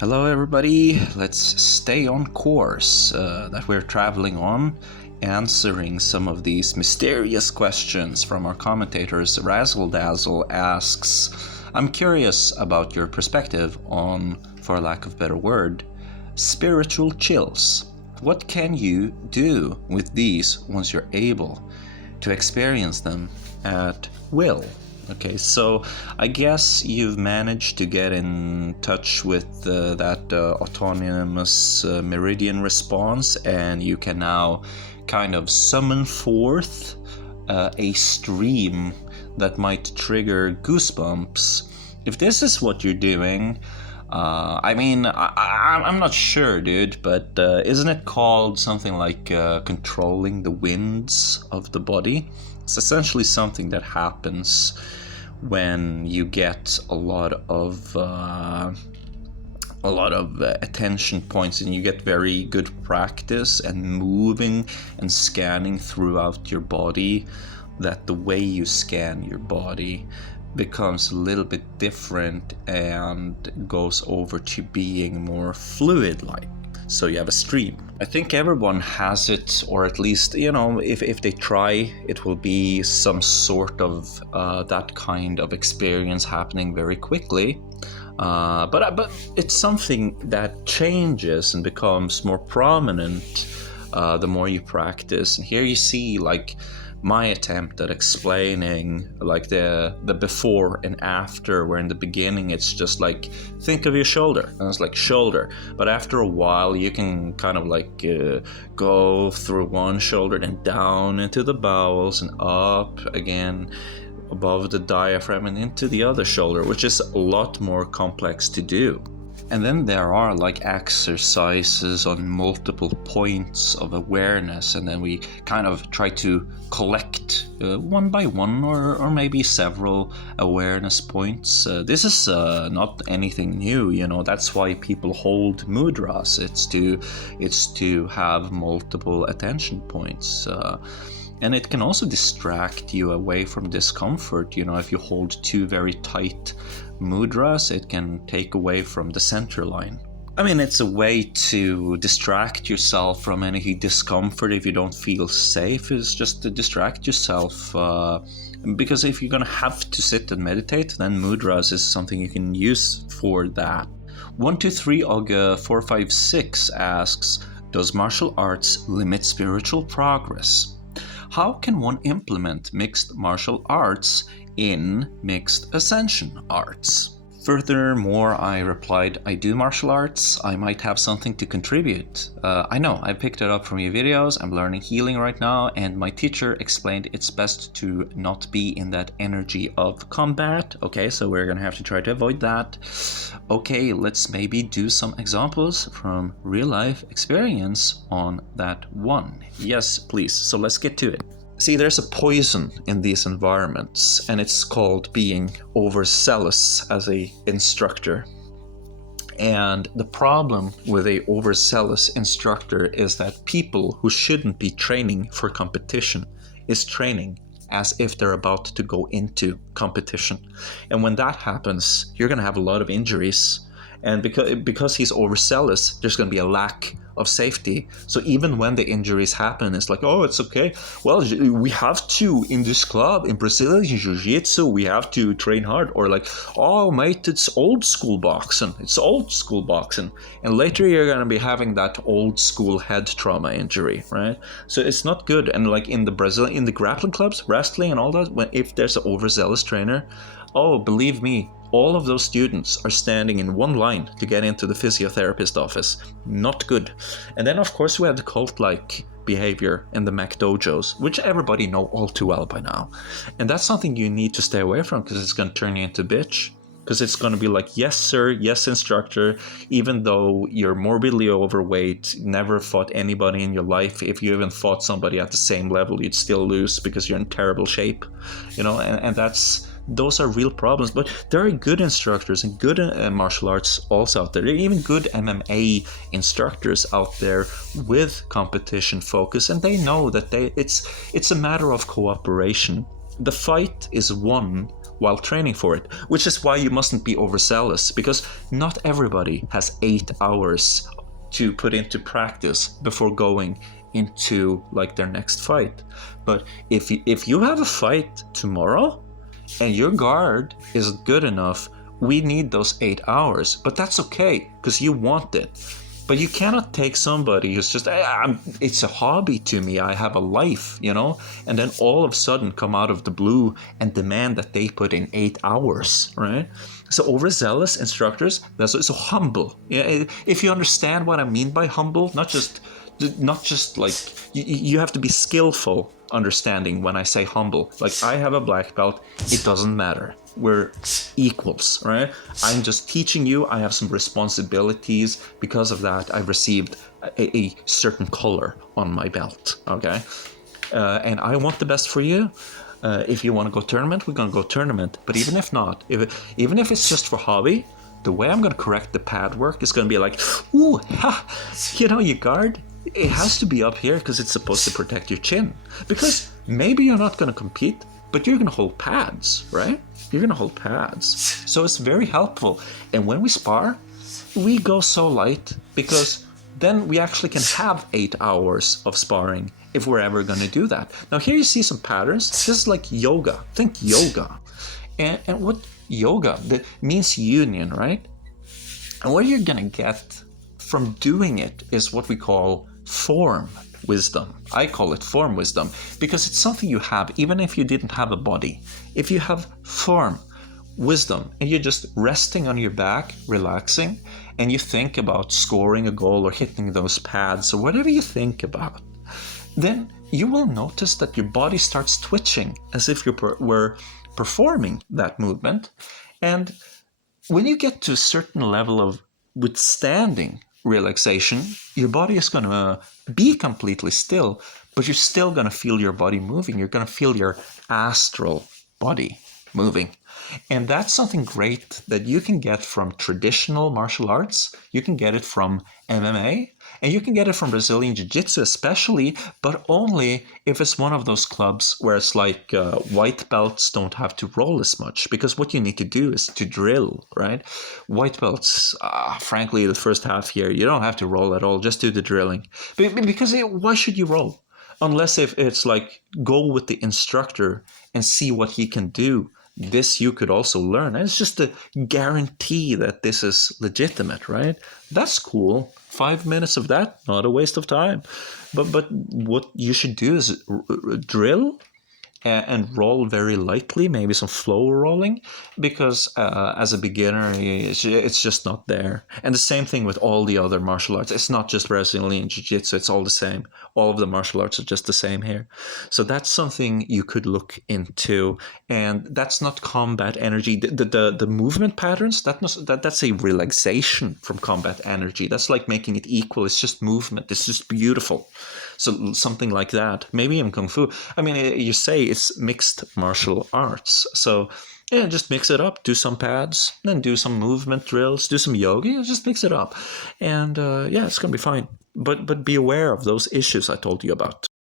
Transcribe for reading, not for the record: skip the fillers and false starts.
Hello everybody, let's stay on course that we're traveling on, answering some of these mysterious questions from our commentators. Razzle Dazzle asks, I'm curious about your perspective on, for lack of a better word, spiritual chills. What can you do with these once you're able to experience them at will? Okay, so I guess you've managed to get in touch with that autonomous meridian response, and you can now kind of summon forth a stream that might trigger goosebumps. If this is what you're doing, I'm not sure, dude, but isn't it called something like controlling the winds of the body? It's essentially something that happens when you get a lot of attention points, and you get very good practice and moving and scanning throughout your body, that the way you scan your body becomes a little bit different and goes over to being more fluid-like. So you have a stream. I think everyone has it, or at least, if they try, it will be some sort of that kind of experience happening very quickly. But it's something that changes and becomes more prominent the more you practice. And here you see, like, my attempt at explaining like the before and after, where in the beginning it's just like, think of your shoulder, and it's like shoulder, but after a while you can kind of like go through one shoulder and down into the bowels and up again above the diaphragm and into the other shoulder, which is a lot more complex to do. And then there are like exercises on multiple points of awareness, and then we kind of try to collect one by one or maybe several awareness points. This is not anything new, that's why people hold mudras. It's to have multiple attention points. And it can also distract you away from discomfort. If you hold two very tight mudras, it can take away from the center line. I mean, it's a way to distract yourself from any discomfort. If you don't feel safe, it's just to distract yourself. Because if you're going to have to sit and meditate, then mudras is something you can use for that. 123 Ogga 456 asks, does martial arts limit spiritual progress? How can one implement mixed martial arts in mixed ascension arts? Furthermore, I replied, I do martial arts. I might have something to contribute. I know, I picked it up from your videos. I'm learning healing right now, and my teacher explained it's best to not be in that energy of combat. Okay, so we're gonna have to try to avoid that. Okay, let's maybe do some examples from real life experience on that one. Yes, please. So let's get to it. See, there's a poison in these environments, and it's called being overzealous as an instructor. And the problem with a overzealous instructor is that people who shouldn't be training for competition is training as if they're about to go into competition. And when that happens, you're going to have a lot of injuries. And because he's overzealous, there's going to be a lack of safety. So even when the injuries happen, it's like, oh, it's okay. Well, we have to, in this club, in Brazilian Jiu-Jitsu, we have to train hard. Or like, oh, mate, it's old school boxing. It's old school boxing. And later you're going to be having that old school head trauma injury, right? So it's not good. And like in the grappling clubs, wrestling and all that, if there's an overzealous trainer, oh, believe me, all of those students are standing in one line to get into the physiotherapist office. Not good. And then, of course, we have the cult-like behavior in the Mac dojos, which everybody know all too well by now. And that's something you need to stay away from, because it's going to turn you into a bitch. Because it's going to be like, yes, sir, yes, instructor, even though you're morbidly overweight, never fought anybody in your life. If you even fought somebody at the same level, you'd still lose because you're in terrible shape. And those are real problems. But there are good instructors and good martial arts also out there. There are even good MMA instructors out there with competition focus, and they know that it's a matter of cooperation. The fight is won while training for it, which is why you mustn't be overzealous, because not everybody has 8 hours to put into practice before going into like their next fight. But if you have a fight tomorrow and your guard is good enough, we need those 8 hours. But that's okay, because you want it. But you cannot take somebody who's just, it's a hobby to me, I have a life, you know, and then all of a sudden come out of the blue and demand that they put in 8 hours, right? So overzealous instructors, that's so humble. Yeah, if you understand what I mean by humble, not just like, you have to be skillful understanding when I say humble. Like, I have a black belt, it doesn't matter. We're equals, right? I'm just teaching you. I have some responsibilities. Because of that, I've received a certain color on my belt, okay? And I want the best for you. If you want to go tournament, we're going to go tournament. But even if not, even if it's just for hobby, the way I'm going to correct the pad work is going to be like, ooh, ha, you know, your guard, it has to be up here because it's supposed to protect your chin. Because maybe you're not going to compete, but you're going to hold pads, right? You're going to hold pads. So it's very helpful. And when we spar, we go so light, because then we actually can have 8 hours of sparring if we're ever going to do that. Now here you see some patterns. This is like yoga. Think yoga. And what yoga, that means union, right? And what you're going to get from doing it is what we call form wisdom. I call it form wisdom because it's something you have even if you didn't have a body. If you have form wisdom and you're just resting on your back, relaxing, and you think about scoring a goal or hitting those pads or whatever you think about, then you will notice that your body starts twitching as if you were performing that movement. And when you get to a certain level of withstanding relaxation, your body is going to be completely still, but you're still going to feel your body moving. You're going to feel your astral body moving. And that's something great that you can get from traditional martial arts. You can get it from MMA, and you can get it from Brazilian Jiu-Jitsu especially, but only if it's one of those clubs where it's like white belts don't have to roll as much, because what you need to do is to drill, right? White belts, frankly, the first half year, you don't have to roll at all, just do the drilling. Because why should you roll? Unless if it's like, go with the instructor and see what he can do. This you could also learn. And it's just a guarantee that this is legitimate, right? That's cool. 5 minutes of that, not a waste of time. But what you should do is drill and roll very lightly, maybe some flow rolling, because as a beginner, it's just not there. And the same thing with all the other martial arts. It's not just Brazilian Jiu-Jitsu, it's all the same. All of the martial arts are just the same here. So that's something you could look into. And that's not combat energy. The movement patterns, that's a relaxation from combat energy. That's like making it equal. It's just movement. It's just beautiful. So something like that. Maybe in Kung Fu. I mean, you say it's mixed martial arts. So yeah, just mix it up. Do some pads, then do some movement drills, do some yoga. Just mix it up. And yeah, it's going to be fine. But be aware of those issues I told you about.